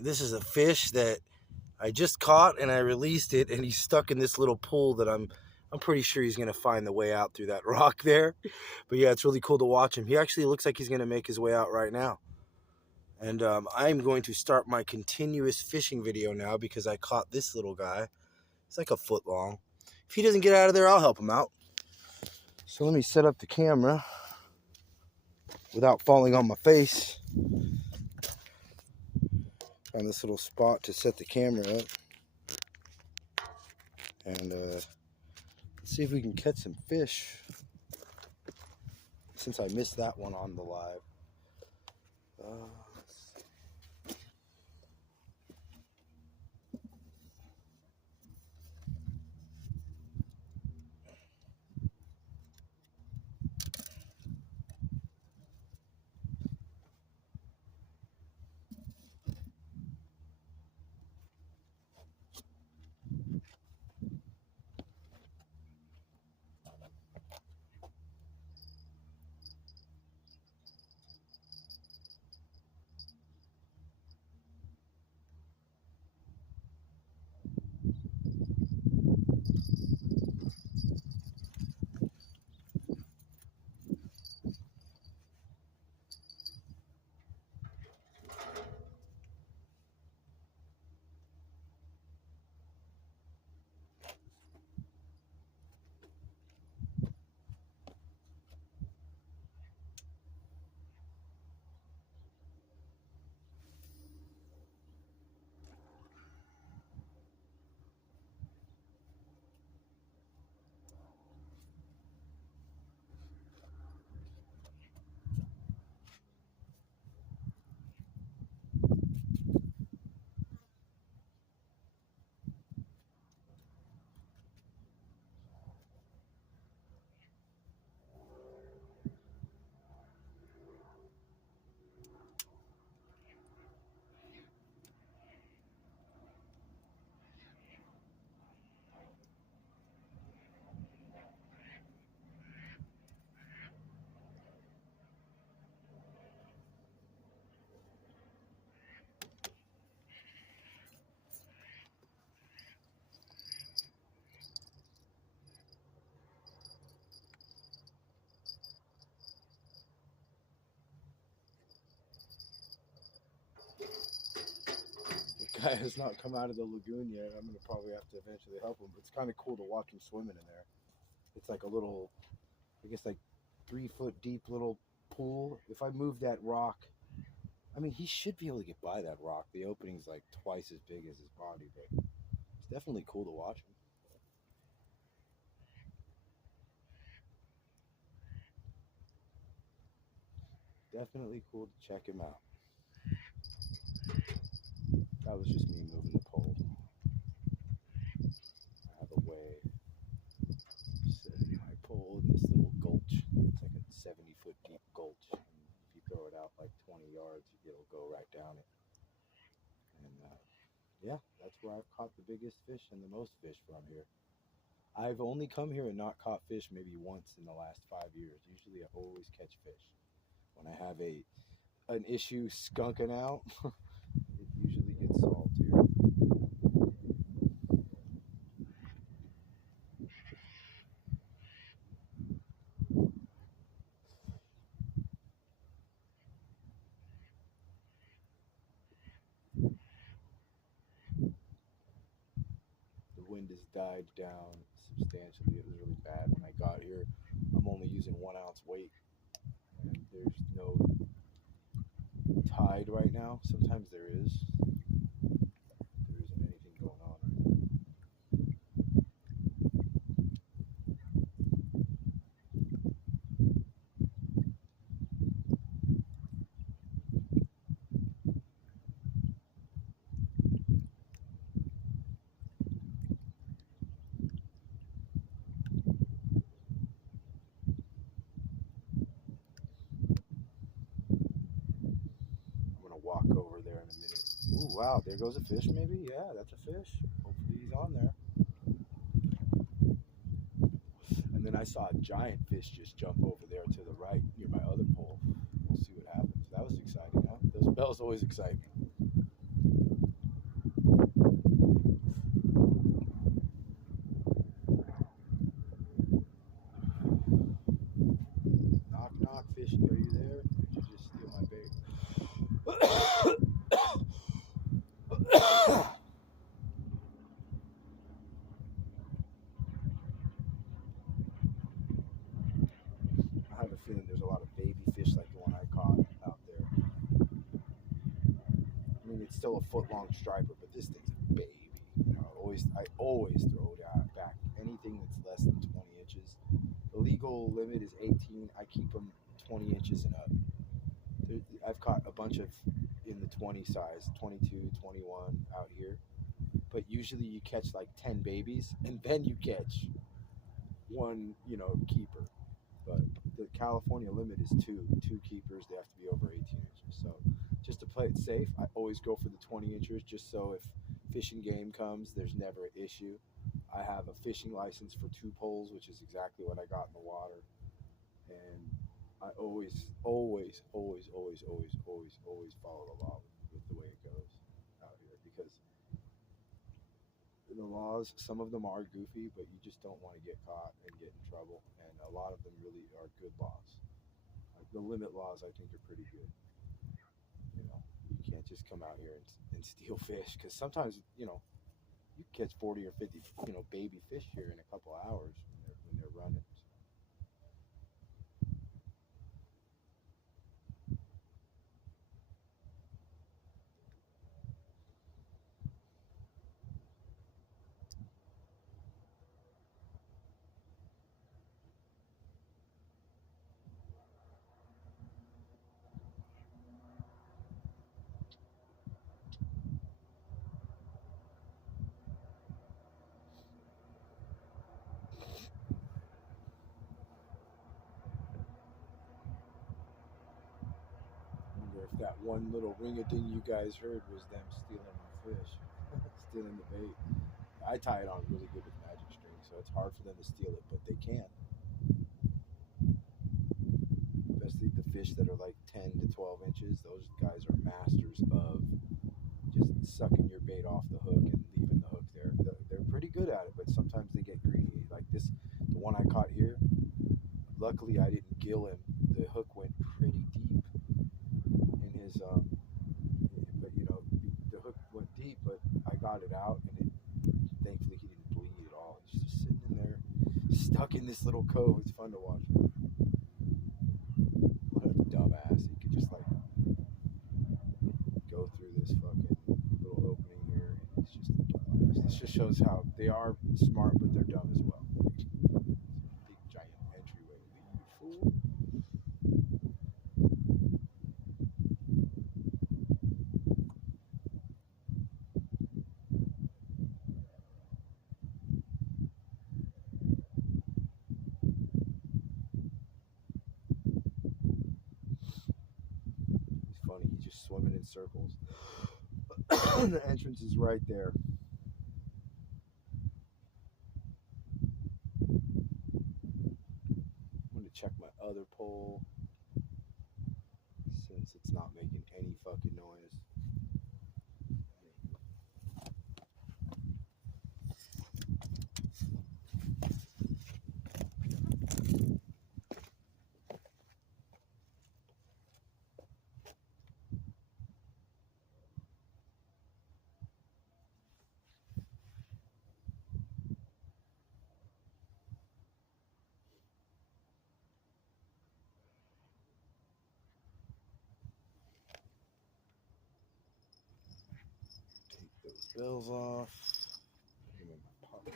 This is a fish that I just caught and I released it, and he's stuck in this little pool that I'm pretty sure he's gonna find the way out through that rock there. But yeah, it's really cool to watch him. He actually looks like he's gonna make his way out right now. And I'm going to start my continuous fishing video now because I caught this little guy. It's like a foot long. If he doesn't get out of there, I'll help him out. So let me set up the camera without falling on my face. Find this little spot to set the camera up. And let's see if we can catch some fish. Since I missed that one on the live. Guy has not come out of the lagoon yet. I'm gonna probably have to eventually help him, but it's kind of cool to watch him swimming in there. It's like a little, I guess like 3 foot deep little pool. If I move that rock, I mean, he should be able to get by that rock. The opening's like twice as big as his body, but it's definitely cool to watch him. Definitely cool to check him out. That was just me moving the pole. I have a way of setting my pole in this little gulch. It's like a 70-foot deep gulch. And if you throw it out like 20 yards, it'll go right down it. And yeah, that's where I've caught the biggest fish and the most fish from here. I've only come here and not caught fish maybe once in the last 5 years. Usually I always catch fish. When I have an issue skunking out, it usually gets solved here. The wind has died down substantially. It was really bad when I got here. I'm only using 1 ounce weight, and there's no tide right now. Sometimes there is. There isn't anything going on right now. Walk over there in a minute. Ooh, wow, there goes a fish maybe? Yeah, that's a fish. Hopefully he's on there. And then I saw a giant fish just jump over there to the right near my other pole. We'll see what happens. That was exciting, huh? Those bells always excite me. mean, it's still a foot long striper, but this thing's a baby. You know, I always throw it out back. Anything that's less than 20 inches. The legal limit is 18. I keep them 20 inches and up. I've caught a bunch of in the 20 size, 22, 21 out here. But usually you catch like 10 babies and then you catch one, keeper. But the California limit is two keepers. They have to be over 18 inches. So just to play it safe, I always go for the 20 inchers just so if fishing game comes, there's never an issue. I have a fishing license for 2 poles, which is exactly what I got in the water. And I always follow the law with the way it goes out here because the laws, some of them are goofy, but you just don't want to get caught and get in trouble. And a lot of them really are good laws. Like the limit laws, I think, are pretty good. You can't just come out here and steal fish because sometimes, you catch 40 or 50, baby fish here in a couple of hours when they're running. If that one little ring-a-ding you guys heard was them stealing my fish, stealing the bait. I tie it on really good with magic string, so it's hard for them to steal it, but they can. Especially the fish that are like 10 to 12 inches. Those guys are masters of just sucking your bait off the hook and leaving the hook there. They're pretty good at it, but sometimes they get greedy. Like the one I caught here, luckily I didn't gill him. The hook went pretty deep in his but the hook went deep, but I got it out and thankfully he didn't bleed at all. He's just sitting in there stuck in this little cove. It's fun to watch. What a dumbass. He could just like go through this fucking little opening here. It's just a dumbass. This just shows how they are smart, but they're dumb as well. Big giant entryway. You fool. He's funny. He's just swimming in circles. The entrance is right there. I'm going to check my other pole since it's not making any fucking noise. Take those bells off. Put them in my pocket.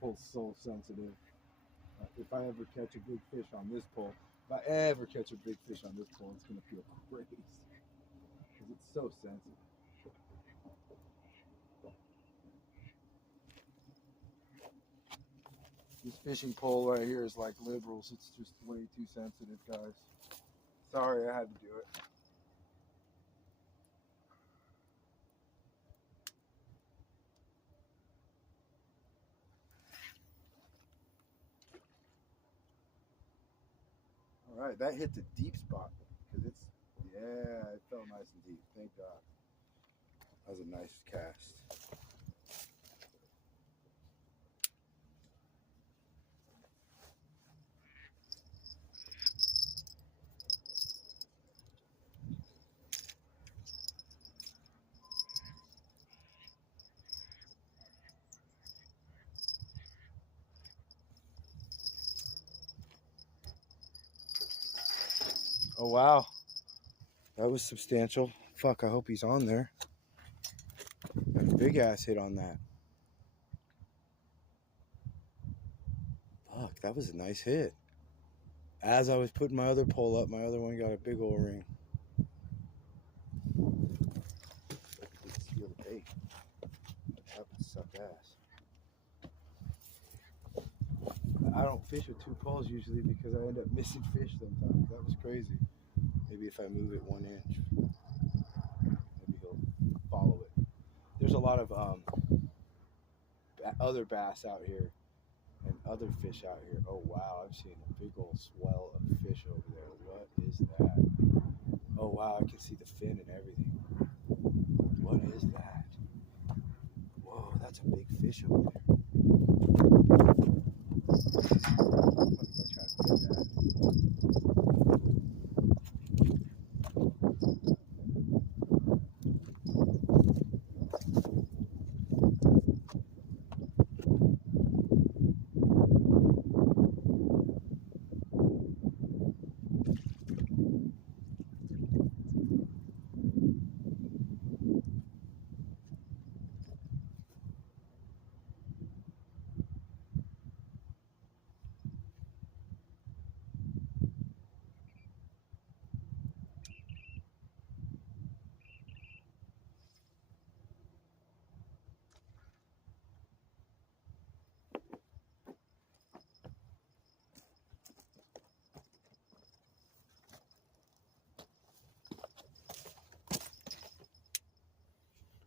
Pole's so sensitive. If I ever catch a big fish on this pole, if I ever catch a big fish on this pole, it's gonna feel crazy because it's so sensitive. This fishing pole right here is like liberals. It's just way too sensitive, guys. Sorry, I had to do it. All right, that hit the deep spot because it felt nice and deep. Thank God. That was a nice cast. Oh, wow. That was substantial. Fuck, I hope he's on there. Big ass hit on that. Fuck, that was a nice hit. As I was putting my other pole up, my other one got a big old ring. Steal the bait. That would suck ass. I don't fish with two poles usually because I end up missing fish sometimes. That was crazy. Maybe if I move it 1 inch, maybe he'll follow it. There's a lot of other bass out here and other fish out here. Oh wow, I've seen a big old swell of fish over there. What is that? Oh wow, I can see the fin and everything. What is that? Whoa, that's a big fish over there.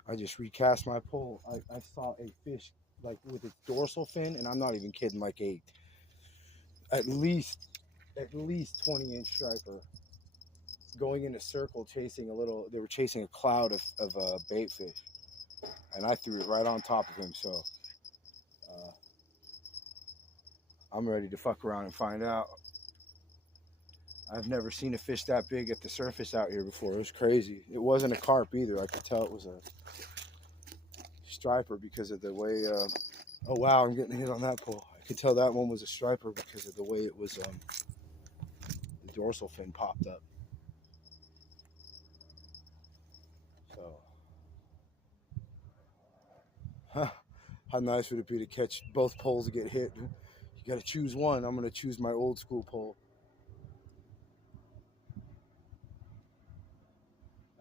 I just recast my pole. I saw a fish like with its dorsal fin, and I'm not even kidding, like at least 20-inch striper going in a circle chasing they were chasing a cloud of bait fish, and I threw it right on top of him. So I'm ready to fuck around and find out. I've never seen a fish that big at the surface out here before. It was crazy. It wasn't a carp either. I could tell it was a striper because of the way oh wow, I'm getting hit on that pole. I could tell that one was a striper because of the way it was the dorsal fin popped up. So how nice would it be to catch both poles to get hit? You got to choose one. I'm going to choose my old school pole.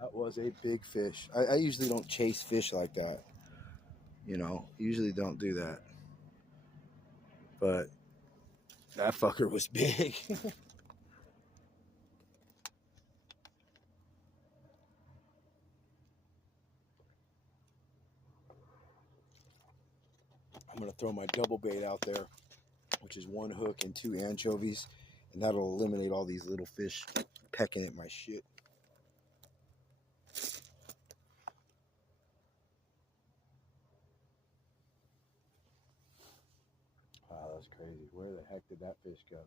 That was a big fish. I usually don't chase fish like that. You know, usually don't do that. But that fucker was big. I'm going to throw my double bait out there, which is 1 hook and 2 anchovies. And that'll eliminate all these little fish pecking at my shit. Wow, that's crazy. Where the heck did that fish go?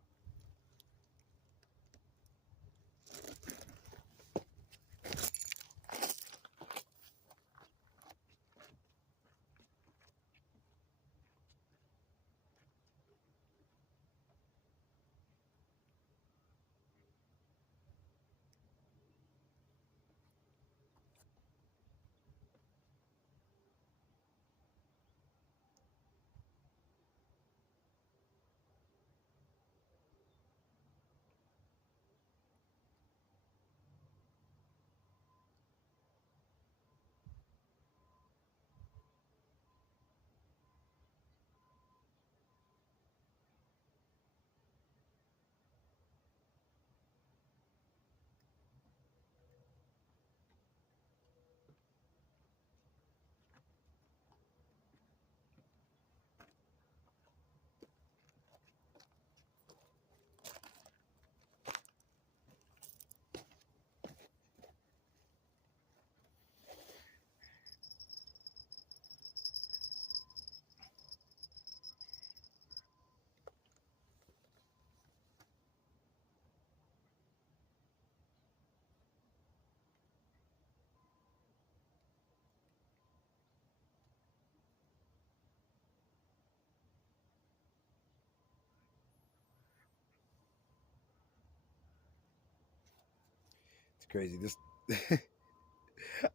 crazy. This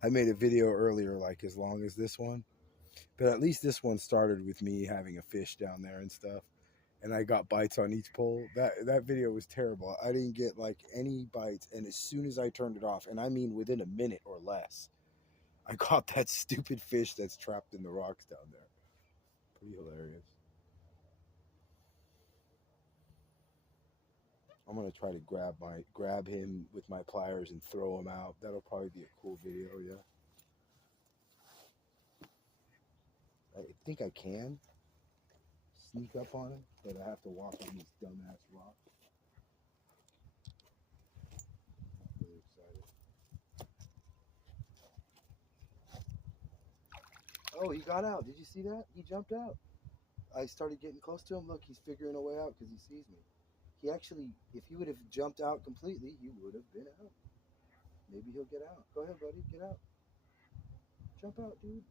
I made a video earlier like as long as this one, but at least this one started with me having a fish down there and stuff, and I got bites on each pole. That video was terrible. I didn't get like any bites, and as soon as I turned it off, and I mean within a minute or less, I caught that stupid fish that's trapped in the rocks down there. Pretty hilarious. I'm gonna try to grab him with my pliers and throw him out. That'll probably be a cool video, yeah. I think I can sneak up on him, but I have to walk on these dumbass rocks. I'm really excited. Oh, he got out. Did you see that? He jumped out. I started getting close to him. Look, he's figuring a way out because he sees me. He actually, if he would have jumped out completely, he would have been out. Maybe he'll get out. Go ahead, buddy. Get out. Jump out, dude.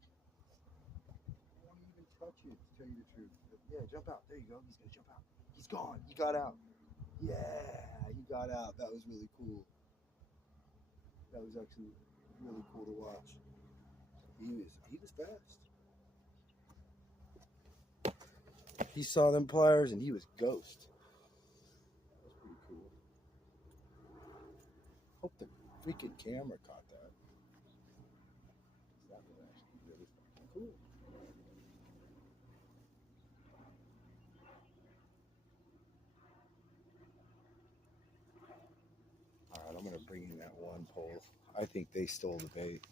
I don't want to even touch you, to tell you the truth. But yeah, jump out. There you go. He's going to jump out. He's gone. He got out. Yeah, he got out. That was really cool. That was actually really cool to watch. He was fast. He saw them pliers and he was ghost. That's pretty cool. Hope the freaking camera caught that. That was actually really fucking cool. Alright, I'm gonna bring in that one pole. I think they stole the bait.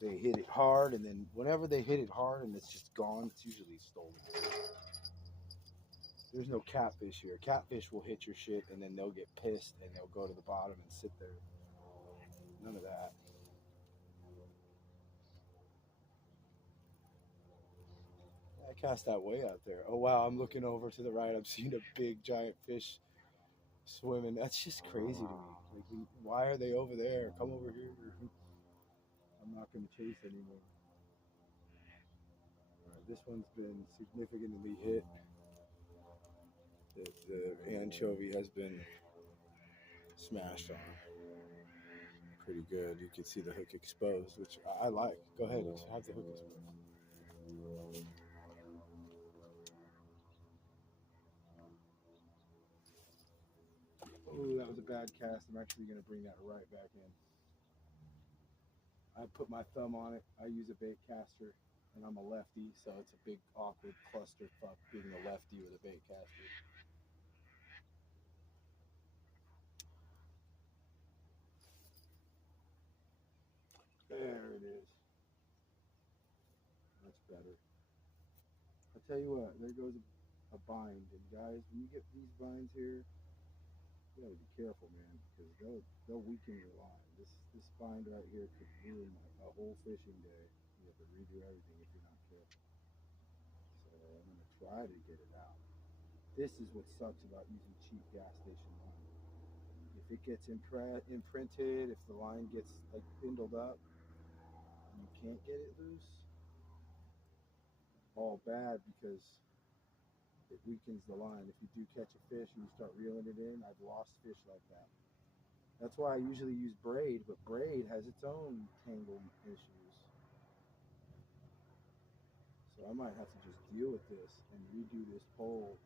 They hit it hard, and then whenever they hit it hard and it's just gone, it's usually stolen. There's no catfish here. Catfish will hit your shit, and then they'll get pissed, and they'll go to the bottom and sit there. None of that. I cast that way out there. Oh, wow, I'm looking over to the right. I'm seeing a big, giant fish swimming. That's just crazy to me. Like, why are they over there? Come over here. I'm not going to chase anymore. All right, this one's been significantly hit. The anchovy has been smashed on. Pretty good. You can see the hook exposed, which I like. Go ahead, have the hook exposed. Oh, that was a bad cast. I'm actually going to bring that right back in. I put my thumb on it. I use a bait caster, and I'm a lefty, so it's a big, awkward clusterfuck being a lefty with a bait caster. There it is. That's better. I'll tell you what, there goes a bind. And guys, when you get these binds here, you gotta be careful, man, because they'll weaken your line. This bind right here could ruin a whole fishing day. You have to redo everything if you're not careful. So I'm gonna try to get it out. This is what sucks about using cheap gas station line. If it gets imprinted, if the line gets like spindled up, and you can't get it loose, all bad because it weakens the line. If you do catch a fish and you start reeling it in, I've lost fish like that. That's why I usually use braid, but braid has its own tangle issues. So I might have to just deal with this and redo this pole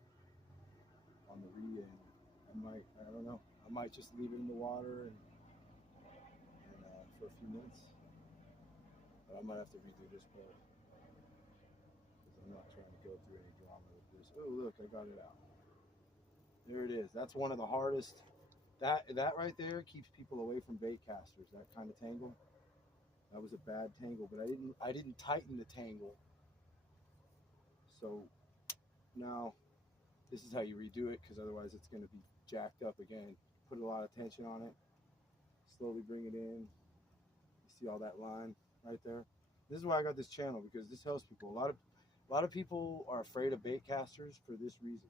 on the re-end. I don't know. I might just leave it in the water and for a few minutes. But I might have to redo this pole because I'm not trying to go through any drama with this. Oh, look, I got it out. There it is. That's one of the hardest. That right there keeps people away from bait casters. That kind of tangle. That was a bad tangle, but I didn't tighten the tangle. So now this is how you redo it, because otherwise it's going to be jacked up again. Put a lot of tension on it. Slowly bring it in. You see all that line right there? This is why I got this channel, because this helps people. A lot of people are afraid of bait casters for this reason.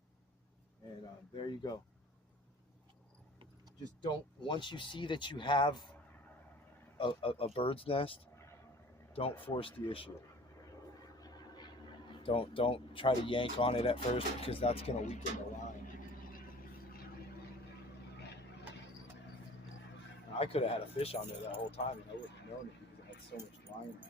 And there you go. Just don't, once you see that you have a bird's nest, don't force the issue. Don't try to yank on it at first, because that's going to weaken the line. I could have had a fish on there that whole time and I wouldn't have known it because it had so much line on it.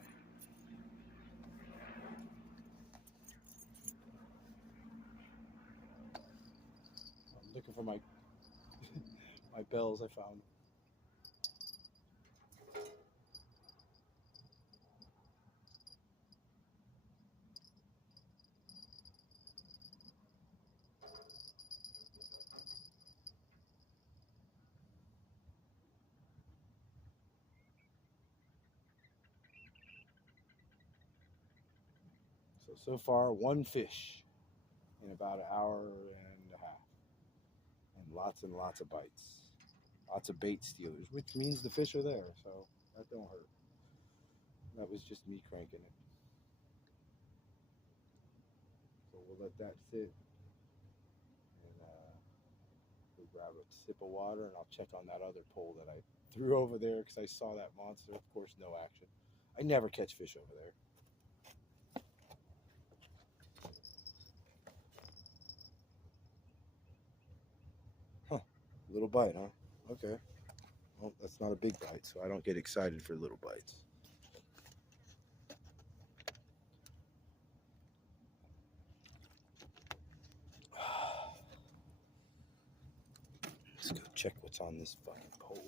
I'm looking for my my bells I found. So far, one fish in about an hour and a half. And lots of bites. Lots of bait stealers, which means the fish are there, so that don't hurt. That was just me cranking it. So we'll let that sit and we'll grab a sip of water and I'll check on that other pole that I threw over there because I saw that monster. Of course, no action. I never catch fish over there. Little bite, huh? Okay. Well, that's not a big bite, so I don't get excited for little bites. Let's go check what's on this fucking pole.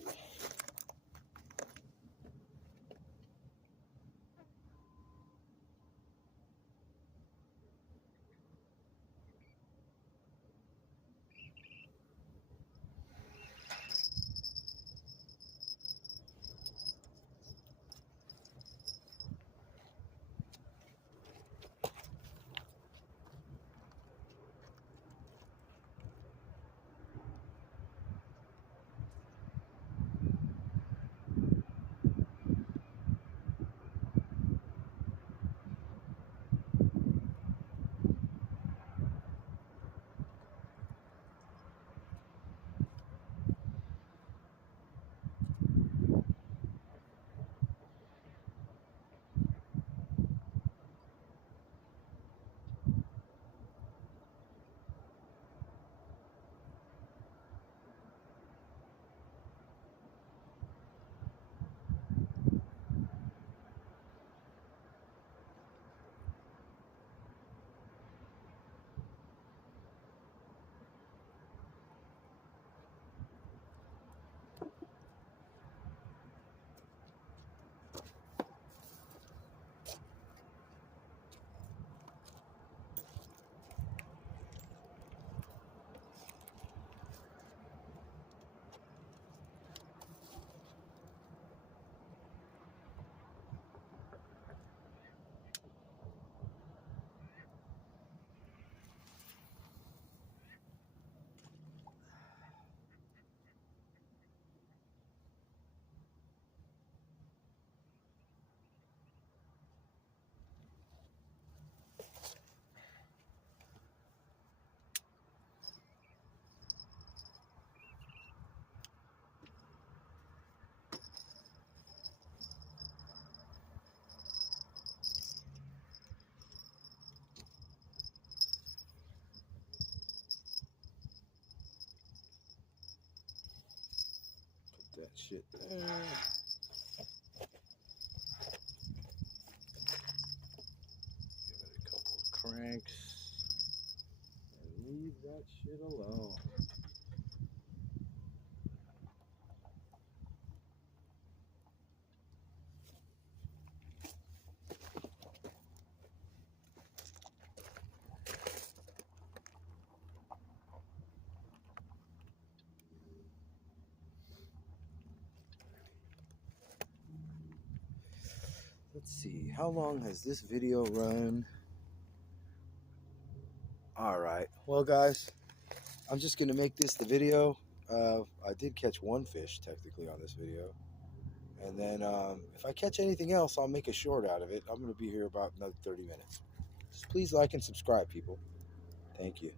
That shit there. Give it a couple of cranks and leave that shit alone. Let's see, how long has this video run? Alright, well guys, I'm just going to make this the video. I did catch one fish technically on this video. And then if I catch anything else, I'll make a short out of it. I'm going to be here about another 30 minutes. Just please like and subscribe, people. Thank you.